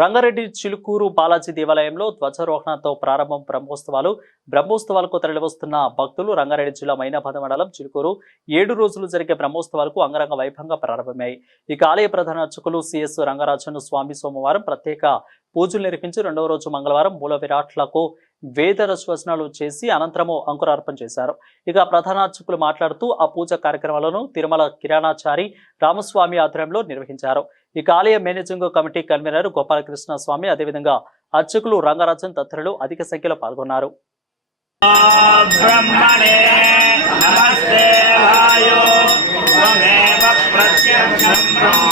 రంగారెడ్డి చిలుకూరు బాలాజీ దేవాలయంలో ధ్వజారోహణతో ప్రారంభం. బ్రహ్మోత్సవాలకు తరలివస్తున్న భక్తులు. రంగారెడ్డి జిల్లా మైనాబాద్ మండలం చిలుకూరు 7 రోజులు జరిగే బ్రహ్మోత్సవాలకు అంగరంగ వైభవంగా ప్రారంభమయ్యాయి. ఇక ఆలయ ప్రధాన అర్చకులు సిఎస్ రంగరాజన్ స్వామి సోమవారం ప్రత్యేక పూజలు నిర్వహించి రెండవ రోజు మంగళవారం మూల విరాట్లకు వేద రచవచనాలు చేసి అనంతరము అంకురార్పణ చేశారు. ఇక ప్రధాన అర్చకులు మాట్లాడుతూ ఆ పూజ కార్యక్రమాలను తిరుమల కిరాణాచారి రామస్వామి ఆధ్వర్యంలో నిర్వహించారు. ఇక ఆలయ మేనేజింగ్ కమిటీ కన్వీనర్ గోపాలకృష్ణ స్వామి, అదేవిధంగా అర్చకులు రంగరాజన్ తదితరులు అధిక సంఖ్యలో పాల్గొన్నారు. బ్రహ్మణే నమస్తే వాయో త్వమేవ ప్రత్యక్షం బ్రహ్మ